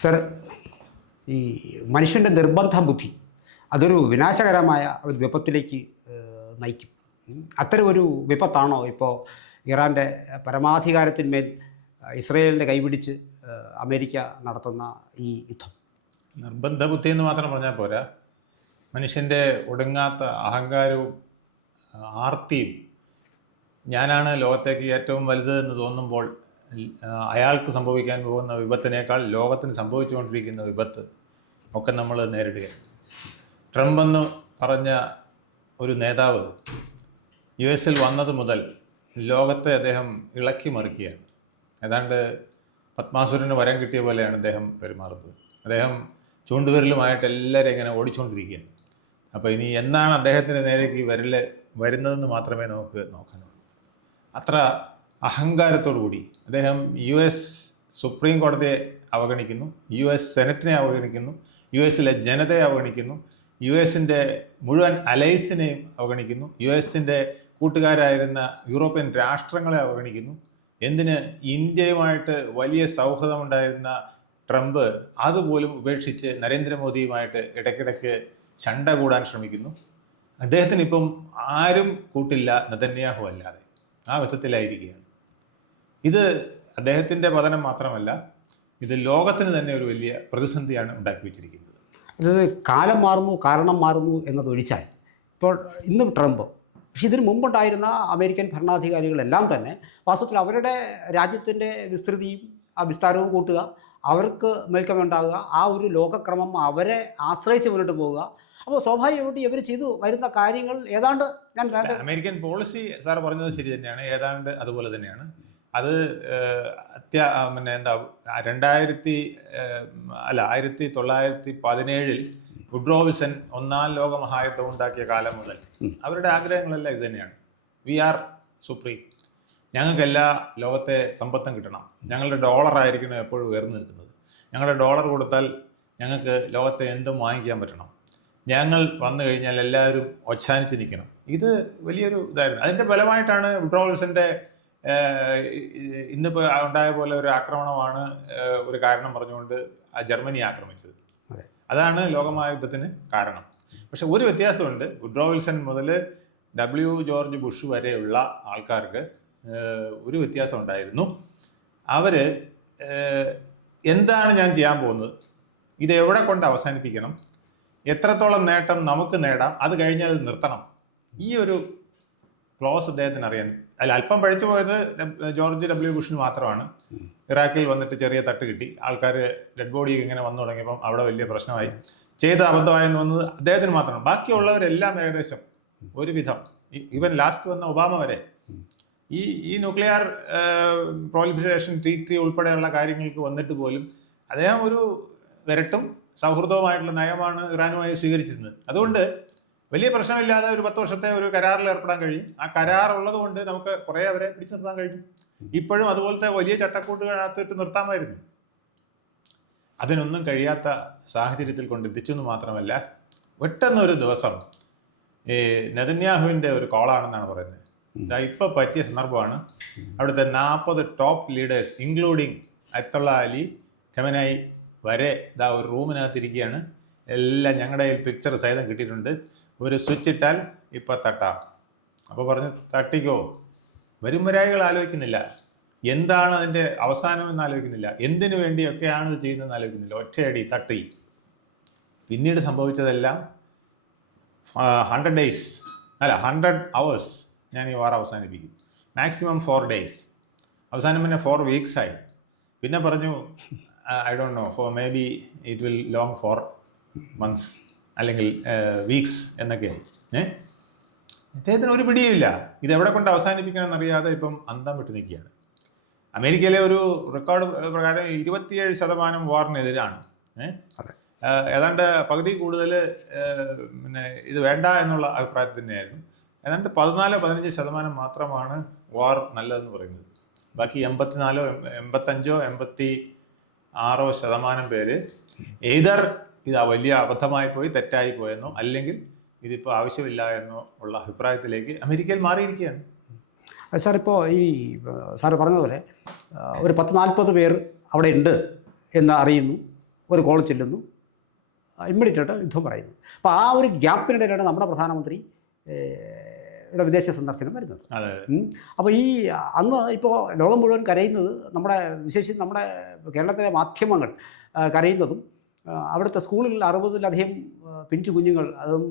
Sir, ഈ മനുഷ്യൻ്റെ നിർബന്ധ ബുദ്ധി അതൊരു വിനാശകരമായ ഒരു വിപത്തിലേക്ക് നയിക്കും. അത്തരമൊരു വിപത്താണോ ഇപ്പോൾ ഇറാൻ്റെ പരമാധികാരത്തിന്മേൽ ഇസ്രയേലിൻ്റെ കൈപിടിച്ച് അമേരിക്ക നടത്തുന്ന ഈ യുദ്ധം? നിർബന്ധ ബുദ്ധി എന്ന് മാത്രം പറഞ്ഞാൽ പോരാ, മനുഷ്യൻ്റെ ഒടുങ്ങാത്ത അഹങ്കാരവും ആർത്തിയും, ഞാനാണ് ലോകത്തേക്ക് ഏറ്റവും വലുത് എന്ന് തോന്നുമ്പോൾ അയാൾക്ക് സംഭവിക്കാൻ പോകുന്ന വിപത്തിനേക്കാൾ ലോകത്തിന് സംഭവിച്ചുകൊണ്ടിരിക്കുന്ന വിപത്ത് ഒക്കെ നമ്മൾ നേരിടുകയാണ്. ട്രംപ് എന്ന് പറഞ്ഞ ഒരു നേതാവ് US വന്നത് മുതൽ ലോകത്തെ അദ്ദേഹം ഇളക്കി മറിക്കുകയാണ്. ഏതാണ്ട് പത്മാസുരന് വരം കിട്ടിയ പോലെയാണ് അദ്ദേഹം പെരുമാറുന്നത്. അദ്ദേഹം ചൂണ്ടുവിരലുമായിട്ട് എല്ലാവരും ഇങ്ങനെ ഓടിച്ചുകൊണ്ടിരിക്കുകയാണ്. അപ്പോൾ ഇനി എന്നാണ് അദ്ദേഹത്തിൻ്റെ നേരേക്ക് വരുന്നതെന്ന് മാത്രമേ നമുക്ക് നോക്കാനുള്ളൂ. അത്ര അഹങ്കാരത്തോടു കൂടി അദ്ദേഹം US സുപ്രീം കോടതിയെ അവഗണിക്കുന്നു, US സെനറ്റിനെ അവഗണിക്കുന്നു, US ജനതയെ അവഗണിക്കുന്നു, US മുഴുവൻ അലൈസിനെയും അവഗണിക്കുന്നു, US കൂട്ടുകാരായിരുന്ന യൂറോപ്യൻ രാഷ്ട്രങ്ങളെ അവഗണിക്കുന്നു. എന്തിന്, ഇന്ത്യയുമായിട്ട് വലിയ സൗഹൃദമുണ്ടായിരുന്ന ട്രംപ് അതുപോലും ഉപേക്ഷിച്ച് നരേന്ദ്രമോദിയുമായിട്ട് ഇടയ്ക്കിടയ്ക്ക് ചണ്ട കൂടാൻ ശ്രമിക്കുന്നു. അദ്ദേഹത്തിന് ഇപ്പം ആരും കൂട്ടില്ല, നെതന്യാഹു അല്ലാതെ. ആ വിധത്തിലായിരിക്കുകയാണ്. ഇത് അദ്ദേഹത്തിൻ്റെ പതനം മാത്രമല്ല, ഇത് ലോകത്തിന് തന്നെ ഒരു വലിയ പ്രതിസന്ധിയാണ് ഉണ്ടാക്കി വെച്ചിരിക്കുന്നത്. അതായത് കാലം മാറുന്നു, കാരണം മാറുന്നു എന്നതൊഴിച്ചാൽ ഇപ്പോൾ ഇന്നും ട്രംപ്, പക്ഷെ ഇതിനു മുമ്പുണ്ടായിരുന്ന അമേരിക്കൻ ഭരണാധികാരികളെല്ലാം തന്നെ വാസ്തവത്തിൽ അവരുടെ രാജ്യത്തിൻ്റെ വിസ്തൃതിയും ആ വിസ്താരവും കൂട്ടുക, അവർക്ക് മേൽക്കമുണ്ടാകുക, ആ ഒരു ലോകക്രമം അവരെ ആശ്രയിച്ച് മുന്നോട്ട് പോവുക. അപ്പോൾ സ്വാഭാവികമായിട്ട് ഇവർ ചെയ്തു വരുന്ന കാര്യങ്ങൾ ഏതാണ്ട് അമേരിക്കൻ പോളിസി സാർ പറഞ്ഞത് ശരി തന്നെയാണ്, ഏതാണ്ട് അതുപോലെ തന്നെയാണ്. അത് 1917 വുഡ്രോ വിൽസൺ ഒന്നാം ലോക മഹായുദ്ധം ഉണ്ടാക്കിയ കാലം മുതൽ അവരുടെ ആഗ്രഹങ്ങളെല്ലാം ഇത് തന്നെയാണ്. വി ആർ സുപ്രീം, ഞങ്ങൾക്ക് എല്ലാ ലോകത്തെ സമ്പത്തും കിട്ടണം, ഞങ്ങളുടെ ഡോളറായിരിക്കണം എപ്പോഴും ഉയർന്നു നിൽക്കുന്നത്, ഞങ്ങളുടെ ഡോളർ കൊടുത്താൽ ഞങ്ങൾക്ക് ലോകത്തെ എന്തും വാങ്ങിക്കാൻ പറ്റണം, ഞങ്ങൾ വന്നു കഴിഞ്ഞാൽ എല്ലാവരും ഒച്ചാനിച്ച് നിൽക്കണം. ഇത് വലിയൊരു ഇതായിരുന്നു. അതിൻ്റെ ഫലമായിട്ടാണ് വുഡ്രോ വിൽസൻ്റെ ഇന്നിപ്പോൾ ഉണ്ടായ പോലെ ഒരു ആക്രമണമാണ് ഒരു കാരണം പറഞ്ഞുകൊണ്ട് ജർമ്മനി ആക്രമിച്ചത്. അതാണ് ലോകമഹായുദ്ധത്തിന് കാരണം. പക്ഷെ ഒരു വ്യത്യാസമുണ്ട്, വുഡ്രോ വിൽസൺ മുതൽ ജോർജ് ബുഷ് വരെയുള്ള ആൾക്കാർക്ക് ഒരു വ്യത്യാസം ഉണ്ടായിരുന്നു. അവർ എന്താണ് ഞാൻ ചെയ്യാൻ പോകുന്നത്, ഇത് എവിടെ കൊണ്ട് അവസാനിപ്പിക്കണം, എത്രത്തോളം നേട്ടം നമുക്ക് നേടാം, അത് കഴിഞ്ഞാൽ അത് നിർത്തണം, ഈ ഒരു ക്ലോസ് അദ്ദേഹത്തിന് അറിയാൻ. അതിൽ അല്പം പഴിച്ചു പോയത് ജോർജ് ബുഷിന് മാത്രമാണ്. ഇറാഖിൽ വന്നിട്ട് ചെറിയ തട്ട് കിട്ടി, ആൾക്കാർ ഡെഡ് ബോഡി ഇങ്ങനെ വന്നു തുടങ്ങിയപ്പം അവിടെ വലിയ പ്രശ്നമായി, ചെയ്ത അബദ്ധമായെന്ന് വന്നത് അദ്ദേഹത്തിന് മാത്രമാണ്. ബാക്കിയുള്ളവരെല്ലാം ഏകദേശം ഒരുവിധം, ഈവൻ ലാസ്റ്റ് വന്ന ഒബാമ വരെ ഈ ന്യൂക്ലിയർ പ്രോലിഫറേഷൻ ട്രീറ്റി ഉൾപ്പെടെയുള്ള കാര്യങ്ങൾക്ക് വന്നിട്ട് പോലും അദ്ദേഹം ഒരു വിരട്ടും സൗഹൃദവുമായിട്ടുള്ള നയമാണ് ഇറാനുമായി സ്വീകരിച്ചിരുന്നത്. അതുകൊണ്ട് വലിയ പ്രശ്നമില്ലാതെ ഒരു 10 വർഷത്തെ ഒരു കരാറിൽ ഏർപ്പെടാൻ കഴിയും. ആ കരാർ ഉള്ളത് കൊണ്ട് നമുക്ക് കുറേ അവരെ പിടിച്ചു നിർത്താൻ കഴിഞ്ഞു. ഇപ്പോഴും അതുപോലത്തെ വലിയ ചട്ടക്കൂട്ടുകൾക്കകത്തിട്ട് നിർത്താമായിരുന്നു. അതിനൊന്നും കഴിയാത്ത സാഹചര്യത്തിൽ കൊണ്ടെത്തിച്ചു എന്ന് മാത്രമല്ല, പെട്ടെന്നൊരു ദിവസം നെതന്യാഹുവിൻ്റെ ഒരു കോളാണെന്നാണ് പറയുന്നത്. ഇപ്പോൾ പറ്റിയ സന്ദർഭമാണ്. അവിടുത്തെ 40 top leaders including Ayatollah Ali Khamenei വരെ ഒരു റൂമിനകത്തിരിക്കുകയാണ്. എല്ലാം ഞങ്ങളുടെ പിക്ചർ സഹിതം കിട്ടിയിട്ടുണ്ട്. ഒരു സ്വിച്ച് ഇട്ടാൽ ഇപ്പം തട്ടാം. അപ്പോൾ പറഞ്ഞ് തട്ടിക്കോ. വരും വരായികൾ ആലോചിക്കുന്നില്ല, എന്താണ് അതിൻ്റെ അവസാനം എന്ന് ആലോചിക്കുന്നില്ല, എന്തിനു വേണ്ടിയൊക്കെയാണ് ഇത് ചെയ്യുന്നതെന്ന് ആലോചിക്കുന്നില്ല. ഒറ്റയടി തട്ടി. പിന്നീട് സംഭവിച്ചതെല്ലാം 100 hours ഞാൻ ഈ വാർ അവസാനിപ്പിക്കും, മാക്സിമം 4 days, അവസാനം പിന്നെ 4 weeks ആയി. പിന്നെ പറഞ്ഞു I don't know, for maybe it will long for months അല്ലെങ്കിൽ വീക്സ് എന്നൊക്കെയായി. അദ്ദേഹത്തിന് ഒരു പിടിയുമില്ല, ഇതെവിടെ കൊണ്ട് അവസാനിപ്പിക്കണം എന്നറിയാതെ ഇപ്പം അന്തം വിട്ട് നിൽക്കുകയാണ്. അമേരിക്കയിലെ ഒരു റെക്കോർഡ് പ്രകാരം 27% വാറിനെതിരാണ്. ഏതാണ്ട് പകുതി കൂടുതൽ പിന്നെ ഇത് വേണ്ട എന്നുള്ള അഭിപ്രായത്തിൽ തന്നെയായിരുന്നു. ഏതാണ്ട് 14-15% മാത്രമാണ് വാർ നല്ലതെന്ന് പറയുന്നത്. ബാക്കി 85-86% പേര് എയ്തർ ഇത് വലിയ അബദ്ധമായി പോയി, തെറ്റായി പോയെന്നോ അല്ലെങ്കിൽ ഇതിപ്പോൾ ആവശ്യമില്ല എന്നോ ഉള്ള അഭിപ്രായത്തിലേക്ക് അമേരിക്കയിൽ മാറിയിരിക്കുകയാണ്. സാർ, ഇപ്പോൾ ഈ സാറ് പറഞ്ഞതുപോലെ ഒരു 10-40 പേർ അവിടെ ഉണ്ട് എന്ന് അറിയുന്നു. ഒരു കോൾ ചെല്ലുന്നു, ഇമ്മീഡിയറ്റായിട്ട് യുദ്ധം പറയുന്നു. അപ്പോൾ ആ ഒരു ഗ്യാപ്പിനിടയിലാണ് നമ്മുടെ പ്രധാനമന്ത്രി ഇവിടെ വിദേശ സന്ദർശനം വരുന്നത്. അപ്പോൾ ഈ അന്ന് ഇപ്പോൾ ലോകം മുഴുവൻ കരയുന്നത്, വിശേഷിച്ച് നമ്മുടെ കേരളത്തിലെ മാധ്യമങ്ങൾ കരയുന്നതും അവിടുത്തെ സ്കൂളിൽ 60-ലധികം പിഞ്ചു കുഞ്ഞുങ്ങൾ, അതും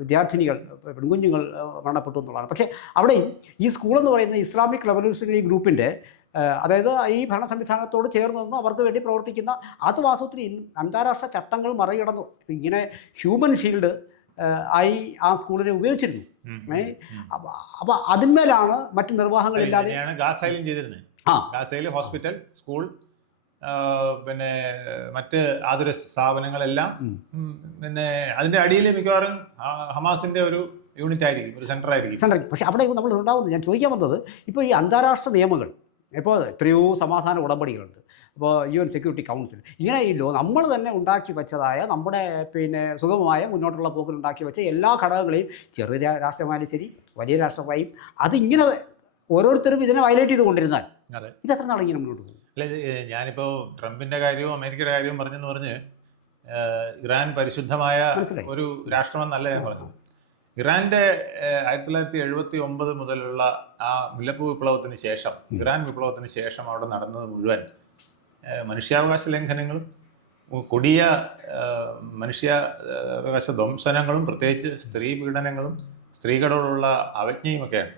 വിദ്യാർത്ഥിനികൾ, പെൺകുഞ്ഞുങ്ങൾ മരണപ്പെട്ടു എന്നുള്ളതാണ്. പക്ഷേ അവിടെയും ഈ സ്കൂളെന്ന് പറയുന്ന ഇസ്ലാമിക് റവല്യൂഷണറി ഗ്രൂപ്പിൻ്റെ, അതായത് ഈ ഭരണ സംവിധാനത്തോട് ചേർന്ന് നിന്ന് അവർക്ക് വേണ്ടി പ്രവർത്തിക്കുന്ന, അത് വാസ്തവത്തിൽ അന്താരാഷ്ട്ര ചട്ടങ്ങൾ മറികടന്നു ഇങ്ങനെ ഹ്യൂമൻ ഷീൽഡ് ആയി ആ സ്കൂളിനെ ഉപയോഗിച്ചിരുന്നു. അപ്പോൾ അതിന്മേലാണ് മറ്റ് നിർവാഹങ്ങളില്ലാതെ ഗാസയിലും ചെയ്തിരുന്നത്. ഗാസയിൽ ഹോസ്പിറ്റൽ, സ്കൂൾ, പിന്നെ മറ്റ് ആതുര സ്ഥാപനങ്ങളെല്ലാം, പിന്നെ അതിൻ്റെ അടിയിൽ മിക്കവാറും ഹമാസിൻ്റെ ഒരു യൂണിറ്റ് ആയിരിക്കും, ഒരു സെൻറ്റർ ആയിരിക്കും. പക്ഷേ അവിടെ നമ്മൾ ഉണ്ടാവുന്നത്, ഞാൻ ചോദിക്കാൻ വന്നത്, ഇപ്പോൾ ഈ അന്താരാഷ്ട്ര നിയമങ്ങൾ, ഇപ്പോൾ എത്രയോ സമാധാന ഉടമ്പടികളുണ്ട്, അപ്പോൾ UN സെക്യൂരിറ്റി കൗൺസിൽ, ഇങ്ങനെ നമ്മൾ തന്നെ ഉണ്ടാക്കി വെച്ചതായ, നമ്മുടെ സുഗമമായ മുന്നോട്ടുള്ള പോക്കിൽ ഉണ്ടാക്കി വെച്ച എല്ലാ ഘടകങ്ങളെയും, ചെറിയ രാഷ്ട്രമായാലും ശരി വലിയ രാഷ്ട്രമായും, അതിങ്ങനെ ഓരോരുത്തരും ഇതിനെ വയലേറ്റ് ചെയ്ത് കൊണ്ടിരുന്നാൽ ഇത് എത്ര നാളെങ്കിലും മുന്നോട്ട് പോകും? അല്ല, ഞാനിപ്പോൾ ട്രംപിൻ്റെ കാര്യവും അമേരിക്കയുടെ കാര്യവും പറഞ്ഞ് ഇറാൻ പരിശുദ്ധമായ ഒരു രാഷ്ട്രമെന്നല്ല ഞാൻ പറഞ്ഞത്. ഇറാൻ്റെ 1979 മുതലുള്ള ആ മുല്ലപ്പൂ വിപ്ലവത്തിന് ശേഷം, ഇറാൻ വിപ്ലവത്തിന് ശേഷം അവിടെ നടന്നത് മുഴുവൻ മനുഷ്യാവകാശ ലംഘനങ്ങളും കൊടിയ മനുഷ്യാവകാശ ധ്വംസനങ്ങളും, പ്രത്യേകിച്ച് സ്ത്രീ പീഡനങ്ങളും സ്ത്രീകളോടുള്ള അവജ്ഞയുമൊക്കെയാണ്.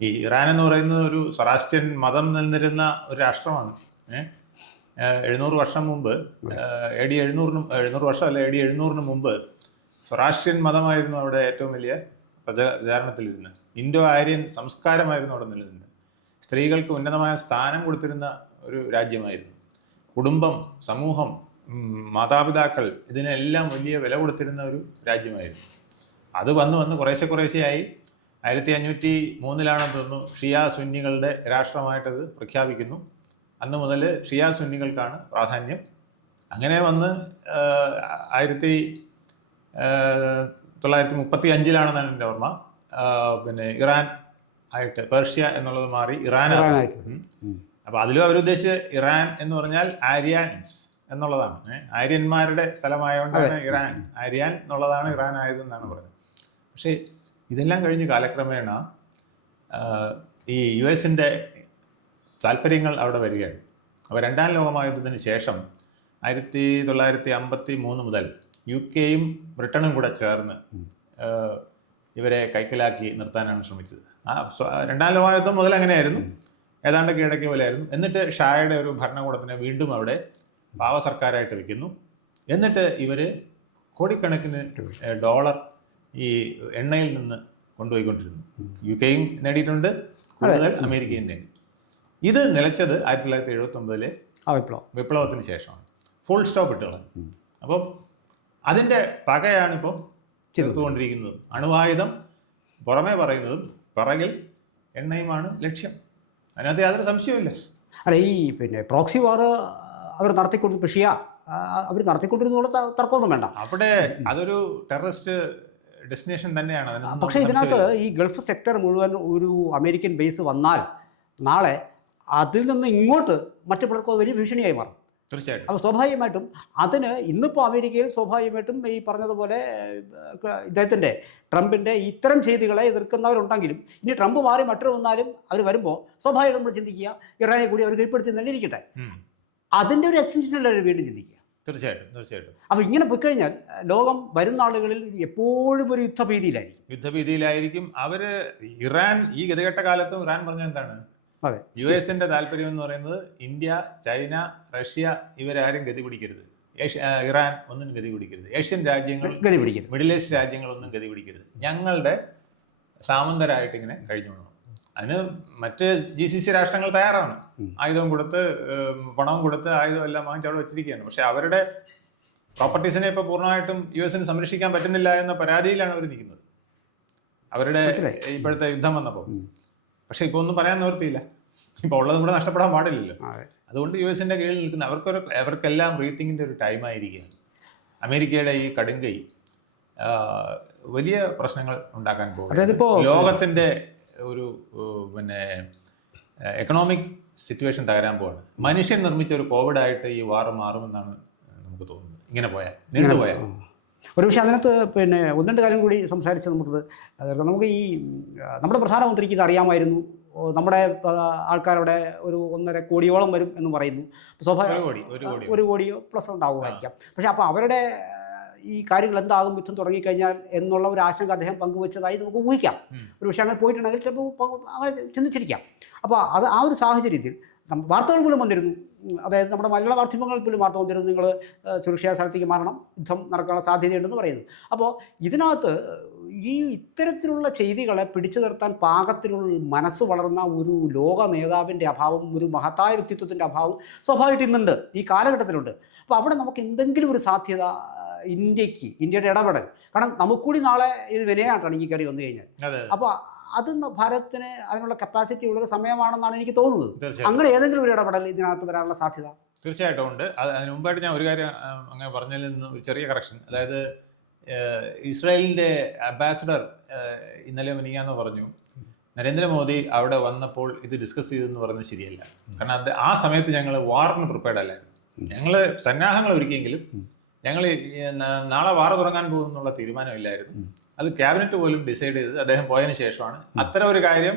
ഈ ഇറാൻ എന്ന് പറയുന്നത് ഒരു സ്വരാഷ്ട്രൻ മതം നിന്നിരുന്ന ഒരു രാഷ്ട്രമാണ്. 700 വർഷം മുമ്പ്, AD 700 വർഷമല്ല, AD 700 മുമ്പ് സ്വരാഷ്ട്രൻ മതമായിരുന്നു അവിടെ ഏറ്റവും വലിയ പ്രചാരണത്തിലിരുന്നത്. ഇൻഡോ ആര്യൻ സംസ്കാരമായിരുന്നു അവിടെ നിലനിന്നത്. സ്ത്രീകൾക്ക് ഉന്നതമായ സ്ഥാനം കൊടുത്തിരുന്ന ഒരു രാജ്യമായിരുന്നു. കുടുംബം, സമൂഹം, മാതാപിതാക്കൾ, ഇതിനെല്ലാം വലിയ വില കൊടുത്തിരുന്ന ഒരു രാജ്യമായിരുന്നു. അത് വന്ന് കുറേശ്ശെയായി 1503 തോന്നുന്നു ഷിയ സുന്നികളുടെ രാഷ്ട്രമായിട്ടത് പ്രഖ്യാപിക്കുന്നു. അന്ന് മുതൽ ഷിയ സുന്നികൾക്കാണ് പ്രാധാന്യം. അങ്ങനെ വന്ന് 1935 എൻ്റെ ഓർമ്മ, പിന്നെ ഇറാൻ ആയിട്ട് പേർഷ്യ എന്നുള്ളത് മാറി ഇറാനായിട്ട്. അപ്പോൾ അതിലും അവരുദ്ദേശിച്ച് ഇറാൻ എന്ന് പറഞ്ഞാൽ ആര്യാൻസ് എന്നുള്ളതാണ്. ആര്യന്മാരുടെ സ്ഥലമായതുകൊണ്ടാണ് ഇറാൻ, ആര്യാൻ എന്നുള്ളതാണ് ഇറാൻ ആയതെന്നാണ് പറയുന്നത്. പക്ഷേ ഇതെല്ലാം കഴിഞ്ഞ് കാലക്രമേണ ഈ US-ൻ്റെ താല്പര്യങ്ങൾ അവിടെ വരികയാണ്. അപ്പോൾ രണ്ടാം ലോകമഹായുദ്ധത്തിന് ശേഷം 1953 മുതൽ UK-യും ബ്രിട്ടനും കൂടെ ചേർന്ന് ഇവരെ കൈക്കലാക്കി നിർത്താനാണ് ശ്രമിച്ചത്. രണ്ടാം ലോകമഹായുദ്ധം മുതൽ അങ്ങനെയായിരുന്നു, ഏതാണ്ട് കീഴടക്കിയ പോലെയായിരുന്നു. എന്നിട്ട് ഷായുടെ ഒരു ഭരണകൂടത്തിനെ വീണ്ടും അവിടെ പാവ സർക്കാരായിട്ട് വയ്ക്കുന്നു. എന്നിട്ട് ഇവർ കോടിക്കണക്കിന് ഡോളർ ഈ എണ്ണയിൽ നിന്ന് കൊണ്ടുപോയിക്കൊണ്ടിരുന്നു. UK-യും നേടിയിട്ടുണ്ട്, കൂടുതൽ അമേരിക്കയും നേടി. ഇത് നിലച്ചത് 1979 വിപ്ലവത്തിന് ശേഷമാണ്. ഫുൾ സ്റ്റോപ്പ് ഇട്ടുള്ളത്. അപ്പം അതിൻ്റെ പകയാണിപ്പോൾ ചേർത്തുകൊണ്ടിരിക്കുന്നത്. അണുവായുധം പുറമേ പറയുന്നതും പിറകിൽ എണ്ണയുമാണ് ലക്ഷ്യം. അതിനകത്ത് യാതൊരു സംശയവുമില്ല. അല്ല, ഈ പ്രോക്സി വാർ അവർ അവർ നടത്തിക്കൊണ്ടിരുന്നുള്ള തർക്കമൊന്നും വേണ്ട. അവിടെ അതൊരു ടെററിസ്റ്റ് ഡെസ്റ്റിനേഷൻ തന്നെയാണ്. പക്ഷേ ഇതിനകത്ത് ഈ ഗൾഫ് സെക്ടർ മുഴുവൻ ഒരു അമേരിക്കൻ ബേസ് വന്നാൽ നാളെ അതിൽ നിന്ന് ഇങ്ങോട്ട് മറ്റു പിള്ളേർക്ക് വലിയ ഭീഷണിയായി മാറും. തീർച്ചയായിട്ടും. അപ്പോൾ സ്വാഭാവികമായിട്ടും അതിന് ഇന്നിപ്പോൾ അമേരിക്കയിൽ സ്വാഭാവികമായിട്ടും ഈ പറഞ്ഞതുപോലെ ഇദ്ദേഹത്തിൻ്റെ ട്രംപിൻ്റെ ഇത്തരം ചെയ്തികളെ എതിർക്കുന്നവരുണ്ടെങ്കിലും, ഇനി ട്രംപ് മാറി മറ്റൊരു വന്നാലും അവർ വരുമ്പോൾ സ്വാഭാവികം നമ്മൾ ചിന്തിക്കുക ഇറാനെ കൂടി അവർ കീഴ്പ്പെടുത്തി തന്നെ ഇരിക്കട്ടെ. അതിൻ്റെ ഒരു എക്സ്റ്റൻഷനല്ലേ അവർ വീണ്ടും ചിന്തിക്കുക. തീർച്ചയായിട്ടും. അപ്പോൾ ഇങ്ങനെ പോയിക്കഴിഞ്ഞാൽ ലോകം വരുന്ന ആളുകളിൽ എപ്പോഴും ഒരു യുദ്ധഭീതിയിലായിരിക്കും. അവർ ഇറാൻ ഈ ഗതികെട്ട കാലത്തും ഇറാൻ പറഞ്ഞ എന്താണ്, US-ന്റെ താല്പര്യം എന്ന് പറയുന്നത് ഇന്ത്യ, ചൈന, റഷ്യ ഇവരാരും ഗതി പിടിക്കരുത്, ഇറാൻ ഒന്നും ഗതി പിടിക്കരുത്, ഏഷ്യൻ രാജ്യങ്ങൾ ഗതി പിടിക്കരുത്, മിഡിൽ ഈസ്റ്റ് രാജ്യങ്ങളൊന്നും ഗതി പിടിക്കരുത്, ഞങ്ങളുടെ സാമന്തരായിട്ട് ഇങ്ങനെ കഴിഞ്ഞോളണം. അതിന് മറ്റ് GCC രാഷ്ട്രങ്ങൾ തയ്യാറാണ്. ആയുധം കൊടുത്ത്, പണവും കൊടുത്ത് ആയുധം എല്ലാം വാങ്ങിച്ച് അവിടെ വെച്ചിരിക്കുകയാണ്. പക്ഷെ അവരുടെ പ്രോപ്പർട്ടീസിനെ ഇപ്പോൾ പൂർണ്ണമായിട്ടും US-ന് സംരക്ഷിക്കാൻ പറ്റുന്നില്ല എന്ന പരാതിയിലാണ് അവർ നിൽക്കുന്നത്, അവരുടെ ഇപ്പോഴത്തെ യുദ്ധം വന്നപ്പോൾ. പക്ഷെ ഇപ്പോൾ ഒന്നും പറയാൻ നിവൃത്തിയില്ല. ഇപ്പോൾ ഉള്ളതും കൂടെ നഷ്ടപ്പെടാൻ പാടില്ലല്ലോ. അതുകൊണ്ട് US-ന്റെ കീഴിൽ നിൽക്കുന്ന അവർക്കെല്ലാം റീത്തിങ്ങിൻ്റെ ഒരു ടൈമായിരിക്കുകയാണ്. അമേരിക്കയുടെ ഈ കടുങ്കൈ വലിയ പ്രശ്നങ്ങൾ ഉണ്ടാക്കാൻ പോകും. ലോകത്തിൻ്റെ ഒരു എക്കണോമിക് സിറ്റുവേഷൻ തകരാൻ പോവാണ്. മനുഷ്യൻ നിർമ്മിച്ച ഒരു കോവിഡായിട്ട് ഈ വാർ മാറുമെന്നാണ് നമുക്ക് നമുക്ക് തോന്നുന്നത് ഇങ്ങനെ പോയാൽ, നീണ്ടുപോയാൽ. ഒരു പക്ഷേ അതിനകത്ത് പിന്നെ ഒന്ന് രണ്ട് കാര്യം കൂടി സംസാരിച്ച് നമുക്ക് ഈ നമ്മുടെ പ്രധാനമന്ത്രിക്ക് ഇത് അറിയാമായിരുന്നു, നമ്മുടെ ആൾക്കാരുടെ ഒരു 1.5 കോടിയോളം വരും എന്ന് പറയുന്നു. സ്വാഭാവിക 1 കോടിയോ പ്ലസ് ഉണ്ടാവുമായിരിക്കാം. പക്ഷേ അപ്പോൾ അവരുടെ ഈ കാര്യങ്ങൾ എന്താകും യുദ്ധം തുടങ്ങിക്കഴിഞ്ഞാൽ എന്നുള്ള ഒരു ആശങ്ക അദ്ദേഹം പങ്കുവച്ചതായി നമുക്ക് ഊഹിക്കാം. ഒരു പക്ഷേ അങ്ങനെ പോയിട്ടുണ്ടെങ്കിൽ ചിലപ്പോൾ അങ്ങനെ ചിന്തിച്ചിരിക്കാം. അപ്പോൾ അത് ആ ഒരു സാഹചര്യത്തിൽ വാർത്തകൾ പോലും വന്നിരുന്നു, അതായത് നമ്മുടെ മലയാള മാധ്യമങ്ങളിൽ പോലും വാർത്ത വന്നിരുന്നു, നിങ്ങൾ സുരക്ഷിത സ്ഥലത്തേക്ക് മാറണം, യുദ്ധം നടക്കാനുള്ള സാധ്യതയുണ്ടെന്ന് പറയുന്നു. അപ്പോൾ ഇതിനകത്ത് ഈ ഇത്തരത്തിലുള്ള ചെയ്തികളെ പിടിച്ചു നിർത്താൻ പാകത്തിലുള്ള മനസ്സ് വളർന്ന ഒരു ലോക നേതാവിൻ്റെ അഭാവം, ഒരു മഹത്തായ വ്യക്തിത്വത്തിൻ്റെ അഭാവം സ്വാഭാവികമായിട്ട് ഇന്നുണ്ട്, ഈ കാലഘട്ടത്തിലുണ്ട്. അപ്പോൾ അവിടെ നമുക്ക് എന്തെങ്കിലും ഒരു സാധ്യത ഇന്ത്യയുടെ ഇടപെടൽ, കാരണം നമുക്കൂടി നാളെ ഇത് വിനയായിട്ടാണ് ഈ കയറി വന്നു കഴിഞ്ഞാൽ. അപ്പോൾ അത് ഭാരതത്തിന് അതിനുള്ള കപ്പാസിറ്റി ഉള്ളൊരു സമയമാണെന്നാണ് എനിക്ക് തോന്നുന്നത്. അങ്ങനെ ഏതെങ്കിലും ഒരു ഇടപെടൽ ഇതിനകത്ത് വരാനുള്ള സാധ്യത തീർച്ചയായിട്ടും ഉണ്ട്. അതിന് മുമ്പായിട്ട് ഞാൻ ഒരു കാര്യം അങ്ങനെ പറഞ്ഞതിൽ നിന്ന് ഒരു ചെറിയ കറക്ഷൻ. അതായത് ഇസ്രായേലിൻ്റെ അംബാസഡർ ഇന്നലെ മിനിങ്ങാന്ന് പറഞ്ഞു നരേന്ദ്രമോദി അവിടെ വന്നപ്പോൾ ഇത് ഡിസ്കസ് ചെയ്തെന്ന് പറയുന്നത് ശരിയല്ല. കാരണം ആ സമയത്ത് ഞങ്ങൾ വാറിന് പ്രിപ്പയർഡ് അല്ലായിരുന്നു. ഞങ്ങൾ സന്നാഹങ്ങൾ ഒരുക്കിയെങ്കിലും ഞങ്ങൾ നാളെ വാർ തുടങ്ങാൻ പോകുന്നുള്ള തീരുമാനമില്ലായിരുന്നു. അത് ക്യാബിനറ്റ് പോലും ഡിസൈഡ് ചെയ്തത് അദ്ദേഹം പോയതിനു ശേഷമാണ്. അത്തരം ഒരു കാര്യം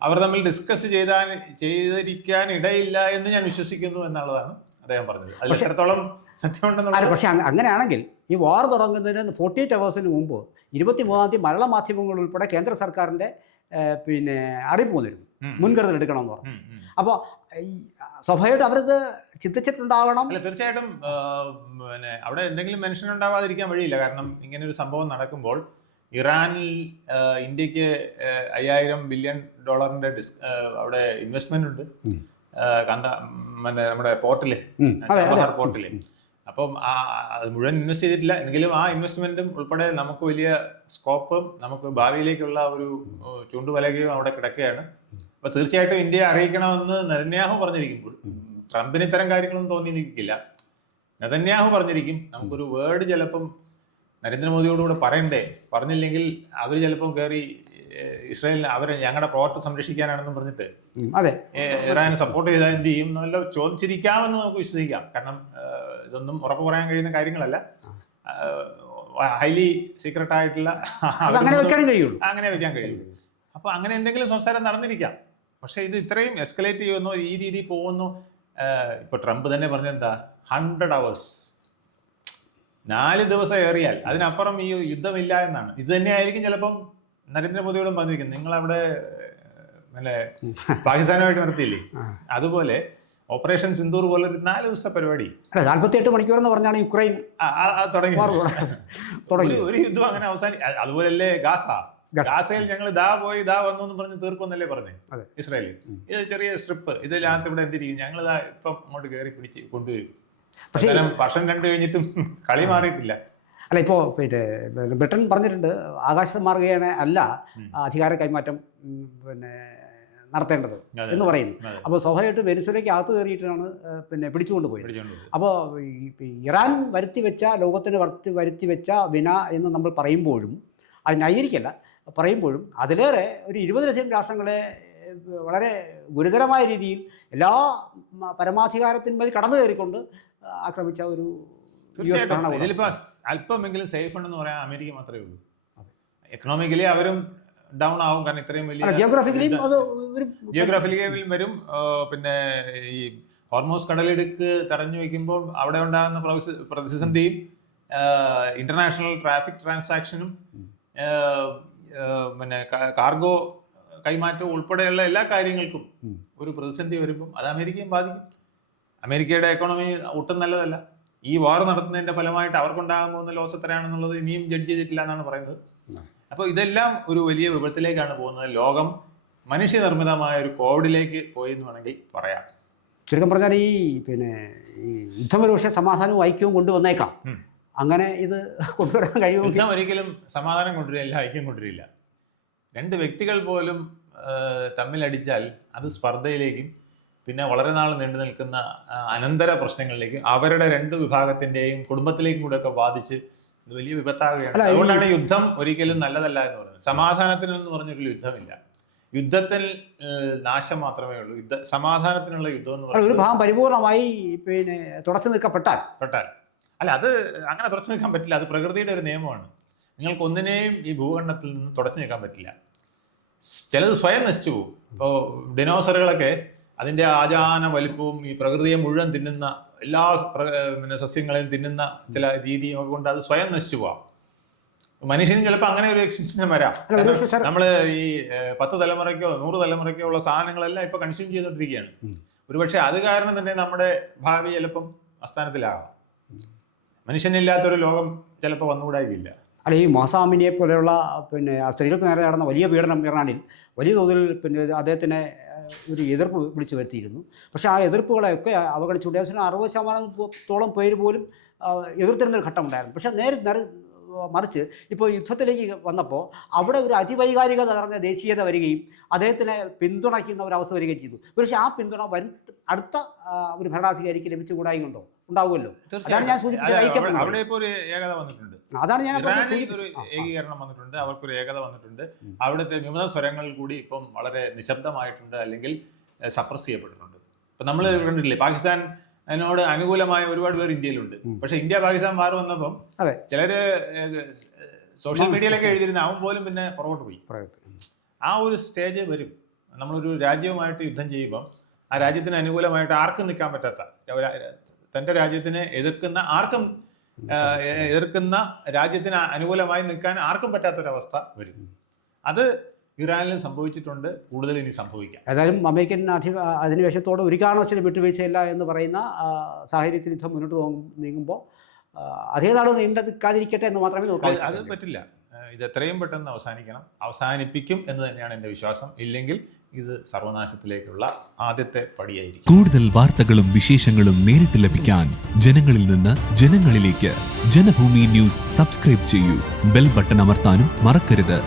അവർ തമ്മിൽ ഡിസ്കസ് ചെയ്തിരിക്കാൻ ഇടയില്ല എന്ന് ഞാൻ വിശ്വസിക്കുന്നു എന്നുള്ളതാണ് അദ്ദേഹം പറഞ്ഞത്. അതിൽ എത്രത്തോളം സത്യമുണ്ടെന്നുള്ളത്. പക്ഷേ അങ്ങനെയാണെങ്കിൽ ഈ വാർ തുടങ്ങുന്നതിന് 48 അവേഴ്സിന് മുമ്പ് 23-ാം തീയതി മലയാള മാധ്യമങ്ങൾ ഉൾപ്പെടെ കേന്ദ്ര സർക്കാരിൻ്റെ പിന്നെ അറിയിപ്പ് വന്നിരുന്നു, മുൻകരുതൽ എടുക്കണമെന്ന് പറഞ്ഞു. അപ്പോൾ സ്വാഭാവികമായിട്ട് അവരത് ചിന്തിച്ചിട്ടുണ്ടാവണം. അല്ല, തീർച്ചയായിട്ടും പിന്നെ അവിടെ എന്തെങ്കിലും മെൻഷൻ ഉണ്ടാവാതിരിക്കാൻ വഴിയില്ല. കാരണം ഇങ്ങനെ ഒരു സംഭവം നടക്കുമ്പോൾ ഇറാനിൽ ഇന്ത്യക്ക് $5000 ബില്യൺ അവിടെ ഇൻവെസ്റ്റ്മെന്റ് ഉണ്ട് നമ്മുടെ പോർട്ടില്, പോർട്ടില്. അപ്പം അത് മുഴുവൻ ഇൻവെസ്റ്റ് ചെയ്തിട്ടില്ല എങ്കിലും ആ ഇൻവെസ്റ്റ്മെന്റും ഉൾപ്പെടെ നമുക്ക് വലിയ സ്കോപ്പും നമുക്ക് ഭാവിയിലേക്കുള്ള ഒരു ചൂണ്ടുവലകയും അവിടെ കിടക്കുകയാണ്. അപ്പൊ തീർച്ചയായിട്ടും ഇന്ത്യയെ അറിയിക്കണമെന്ന് നെതന്യാഹു പറഞ്ഞിരിക്കുമ്പോൾ ട്രംപിന് ഇത്തരം കാര്യങ്ങളൊന്നും തോന്നിയിരിക്കില്ല. നെതന്യാഹു പറഞ്ഞിരിക്കും, നമുക്കൊരു വേർഡ് ചിലപ്പം നരേന്ദ്രമോദിയോടുകൂടെ പറയണ്ടേ, പറഞ്ഞില്ലെങ്കിൽ അവർ ചിലപ്പം കയറി ഇസ്രായേലിന് ഞങ്ങളുടെ പോർട്ട് സംരക്ഷിക്കാനാണെന്നും പറഞ്ഞിട്ട് ഇറാനെ സപ്പോർട്ട് ചെയ്താൽ എന്ത് ചെയ്യും എന്നല്ല ചോദിച്ചിരിക്കാമെന്ന് നമുക്ക് വിശ്വസിക്കാം. കാരണം ഇതൊന്നും ഉറപ്പ് പറയാൻ കഴിയുന്ന കാര്യങ്ങളല്ല, ഹൈലി സീക്രട്ട് ആയിട്ടുള്ള അങ്ങനെ വെക്കാൻ കഴിയുള്ളൂ. അപ്പൊ അങ്ങനെ എന്തെങ്കിലും സംസാരം നടന്നിരിക്കാം. പക്ഷെ ഇത് ഇത്രയും എസ്കലേറ്റ് ചെയ്യുന്നു, ഈ രീതിയിൽ പോകുന്നു. ഇപ്പൊ ട്രംപ് തന്നെ പറഞ്ഞെന്താ 100 hours 4 ദിവസം ഏറിയാൽ അതിനപ്പുറം ഈ യുദ്ധമില്ല എന്നാണ്. ഇത് തന്നെയായിരിക്കും ചിലപ്പം നരേന്ദ്രമോദിയോടും പറഞ്ഞിരിക്കുന്നത്. നിങ്ങളവിടെ പാകിസ്ഥാനുമായിട്ട് നടത്തിയില്ലേ, അതുപോലെ ഓപ്പറേഷൻ സിന്ദൂർ പോലെ 4 ദിവസത്തെ പരിപാടി 48 മണിക്കൂർ എന്ന് പറഞ്ഞാണ് യുക്രൈൻ തുടങ്ങി ഒരു യുദ്ധം അങ്ങനെ അതുപോലെയല്ലേ ഗാസയിൽ ഞങ്ങൾ വന്നു എന്ന് പറഞ്ഞ് തീർക്കൊന്നല്ലേ പറഞ്ഞേ ഇസ്രായേൽ. ഇത് ചെറിയ സ്ട്രിപ്പ്, ഇതിനകത്ത് ഇവിടെ എന്തിരിക്കും, ഞങ്ങൾ ഇപ്പം അങ്ങോട്ട് കയറി പിടിച്ച് കൊണ്ടുവരും. പക്ഷേ വർഷം 2 കഴിഞ്ഞിട്ടും കളി മാറിയിട്ടില്ല. അല്ല, ഇപ്പോൾ പിന്നെ ബ്രിട്ടൻ പറഞ്ഞിട്ടുണ്ട് ആകാശമാർഗേണ അല്ല അധികാര കൈമാറ്റം നടത്തേണ്ടത് എന്ന് പറയുന്നു. അപ്പോൾ സ്വാഭാവികമായിട്ട് വെനിസ്വേലയ്ക്ക് അകത്ത് കയറിയിട്ടാണ് പിടിച്ചുകൊണ്ട് പോയത്. അപ്പോൾ ഇറാൻ ലോകത്തിന് വരുത്തി വെച്ച വിന എന്ന് നമ്മൾ പറയുമ്പോഴും അത് ന്യായീകരിക്കല്ല, പറയുമ്പോഴും അതിലേറെ ഒരു 20ലധികം രാഷ്ട്രങ്ങളെ വളരെ ഗുരുതരമായ രീതിയിൽ എല്ലാ പരമാധികാരത്തിന്മേൽ കടന്നു കയറിക്കൊണ്ട് ആക്രമിച്ച ഒരു ഇതിലിപ്പോ അല്പമെങ്കിലും സേഫ് ഉണ്ടെന്ന് പറയാൻ അമേരിക്ക മാത്രമേ ഉള്ളൂ. എക്കണോമിക്കലി അവരും ഡൗൺ ആവും, കാരണം ഇത്രയും വലിയ ജിയോഗ്രാഫിക്കലിയും വരും. പിന്നെ ഈ ഹോർമോസ് കടലിടുക്ക് തടഞ്ഞു വെക്കുമ്പോൾ അവിടെ ഉണ്ടാകുന്ന പ്രതിസന്ധിയും ഇന്റർനാഷണൽ ട്രാഫിക് ട്രാൻസാക്ഷനും പിന്നെ കാർഗോ കൈമാറ്റം ഉൾപ്പെടെയുള്ള എല്ലാ കാര്യങ്ങൾക്കും ഒരു പ്രതിസന്ധി വരുമ്പം അത് അമേരിക്കയും ബാധിക്കും. അമേരിക്കയുടെ എക്കോണമി ഒട്ടും നല്ലതല്ല. ഈ വാർ നടത്തുന്നതിന്റെ ഫലമായിട്ട് അവർക്കുണ്ടാകാൻ പോകുന്ന ലോസ് എത്രയാണെന്നുള്ളത് ഇനിയും ജഡ്ജ് ചെയ്തിട്ടില്ല എന്നാണ് പറയുന്നത്. അപ്പോൾ ഇതെല്ലാം ഒരു വലിയ വിപത്തിലേക്കാണ് പോകുന്നത്. ലോകം മനുഷ്യനിർമ്മിതമായ ഒരു കോവിഡിലേക്ക് പോയി എന്ന് വേണമെങ്കിൽ പറയാം. ചുരുക്കം പറഞ്ഞാൽ ഈ യുദ്ധം ഒരു പക്ഷേ സമാധാനവും ഐക്യവും കൊണ്ടുവന്നേക്കാം. അങ്ങനെ ഇത് കൊണ്ടുവരാൻ കഴിയുമോ? യുദ്ധം ഒരിക്കലും സമാധാനം കൊണ്ടുവരില്ല, ഐക്യം കൊണ്ടുവരില്ല. 2 വ്യക്തികൾ പോലും തമ്മിലടിച്ചാൽ അത് സ്പർദ്ധയിലേക്കും പിന്നെ വളരെ നാൾ നീണ്ടു നിൽക്കുന്ന അനന്തര പ്രശ്നങ്ങളിലേക്കും അവരുടെ 2 വിഭാഗത്തിന്റെയും കുടുംബത്തിലേക്കും കൂടെ ഒക്കെ ബാധിച്ച് വലിയ വിപത്താകുകയാണ്. അതുകൊണ്ടാണ് യുദ്ധം ഒരിക്കലും നല്ലതല്ല എന്ന് പറയുന്നത്. സമാധാനത്തിനെന്ന് പറഞ്ഞൊരു യുദ്ധമില്ല. യുദ്ധത്തിൽ നാശം മാത്രമേ ഉള്ളൂ. സമാധാനത്തിനുള്ള യുദ്ധം എന്ന് പറയുന്നത് ഒരു ഭാഗം പരിപൂർണമായി തുടച്ചു നീക്കപ്പെട്ടാൽ അല്ല, അത് അങ്ങനെ തുടച്ചു നിൽക്കാൻ പറ്റില്ല. അത് പ്രകൃതിയുടെ ഒരു നിയമമാണ്. നിങ്ങൾക്ക് ഒന്നിനെയും ഈ ഭൂഖണ്ഡത്തിൽ നിന്ന് തുടച്ചു നിൽക്കാൻ പറ്റില്ല. ചിലത് സ്വയം നശിച്ചു പോകും. ഇപ്പോൾ ഡിനോസറുകളൊക്കെ അതിൻ്റെ ആജാന വലിപ്പവും ഈ പ്രകൃതിയെ മുഴുവൻ തിന്നുന്ന എല്ലാ സസ്യങ്ങളെയും തിന്നുന്ന ചില രീതിയും ഒക്കെ കൊണ്ട് അത് സ്വയം നശിച്ചു പോവാം. മനുഷ്യനും ചിലപ്പോൾ അങ്ങനെ ഒരു എക്സിസ്റ്റൻസ് വരാം. നമ്മൾ ഈ 10 തലമുറയ്ക്കോ 100 തലമുറയ്ക്കോ ഉള്ള സാധനങ്ങളെല്ലാം ഇപ്പൊ കൺസ്യൂം ചെയ്തുകൊണ്ടിരിക്കുകയാണ്. ഒരുപക്ഷെ അത് കാരണം തന്നെ നമ്മുടെ ഭാവി ചിലപ്പം അസ്ഥാനത്തിലാകാം. മനുഷ്യനില്ലാത്തൊരു ലോകം ചിലപ്പോൾ വന്നുകൂടായില്ല. അല്ല, ഈ മൊസാമിനിയെ പോലെയുള്ള സ്ത്രീകൾക്ക് നേരെ നടന്ന വലിയ പീഡനം ഇറാനിൽ വലിയ തോതിൽ അദ്ദേഹത്തിനെ ഒരു എതിർപ്പ് വിളിച്ചു വരുത്തിയിരുന്നു. പക്ഷേ ആ എതിർപ്പുകളെയൊക്കെ അവഗണിച്ചുകൊണ്ട് ഏകദേശം 60% പേര് പോലും എതിർത്തിരുന്നൊരു ഘട്ടമുണ്ടായിരുന്നു. പക്ഷേ മറിച്ച് ഇപ്പോൾ യുദ്ധത്തിലേക്ക് വന്നപ്പോൾ അവിടെ ഒരു അതിവൈകാരികത നിറഞ്ഞ ദേശീയത വരികയും അദ്ദേഹത്തിനെ പിന്തുണയ്ക്കുന്ന ഒരു അവസ്ഥ വരികയും ചെയ്തു. പക്ഷേ ആ പിന്തുണ അടുത്ത ഒരു ഭരണാധികാരിക്ക് ലഭിച്ചുകൂടായുണ്ടോ? ഉണ്ടാവുമല്ലോ. അതാണ് ഞാൻ സൂചിപ്പിച്ചത്. അവിടെ ഇപ്പോൾ ഒരു ഏകത വന്നിട്ടുണ്ട്. അതാണ് ഞാൻ ഒരു ഏകീകരണം വന്നിട്ടുണ്ട്. അവർക്കൊരു ഏകത വന്നിട്ടുണ്ട്. അവിടുത്തെ വിമത സ്വരങ്ങൾ കൂടി ഇപ്പം വളരെ നിശബ്ദമായിട്ടുണ്ട്, അല്ലെങ്കിൽ സപ്രസ് ചെയ്യപ്പെട്ടിട്ടുണ്ട്. ഇപ്പം നമ്മൾ കണ്ടിട്ടില്ലേ, പാകിസ്ഥാൻ അതിനോട് അനുകൂലമായ ഒരുപാട് പേർ ഇന്ത്യയിലുണ്ട്. പക്ഷെ ഇന്ത്യ പാകിസ്ഥാൻ വാർ വന്നപ്പം ചിലര് സോഷ്യൽ മീഡിയയിലൊക്കെ എഴുതിയിരുന്ന അവൻ പോലും പിന്നെ പുറകോട്ട് പോയി. ആ ഒരു സ്റ്റേജ് വരും. നമ്മളൊരു രാജ്യവുമായിട്ട് യുദ്ധം ചെയ്യുമ്പം ആ രാജ്യത്തിന് അനുകൂലമായിട്ട് ആർക്കും നിൽക്കാൻ പറ്റാത്ത, തൻ്റെ രാജ്യത്തിനെ എതിർക്കുന്ന രാജ്യത്തിന് അനുകൂലമായി നിൽക്കാൻ ആർക്കും പറ്റാത്തൊരവസ്ഥ വരും. അത് ഇറാനിലും സംഭവിച്ചിട്ടുണ്ട്, കൂടുതൽ ഇനി സംഭവിക്കാം. ഏതായാലും അമേരിക്കൻ അധിനിവേശത്തോട് ഒരു കാരണവശാലും വിട്ടുവീഴ്ചയില്ല എന്ന് പറയുന്ന സാഹചര്യത്തിൽ യുദ്ധം മുന്നോട്ട് നീങ്ങുമ്പോൾ അതേ നാൾ നീണ്ടതിരിക്കട്ടെ എന്ന് മാത്രമേ നോക്കാൻ. അത് പറ്റില്ല. ഇത് എത്രയും പെട്ടെന്ന് അവസാനിപ്പിക്കും എന്ന് തന്നെയാണ് എൻ്റെ വിശ്വാസം. ഇല്ലെങ്കിൽ ഇത് സർവനാശത്തിലേക്കുള്ള ആദ്യത്തെ പടിയായിരിക്കും. കൂടുതൽ വാർത്തകളും വിശേഷങ്ങളും നേരിട്ട് ലഭിക്കാൻ ജനങ്ങളിൽ നിന്ന് ജനങ്ങളിലേക്ക് ജനഭൂമി ന്യൂസ് സബ്സ്ക്രൈബ് ചെയ്യൂ. ബെൽ ബട്ടൺ അമർത്താനും മറക്കരുത്.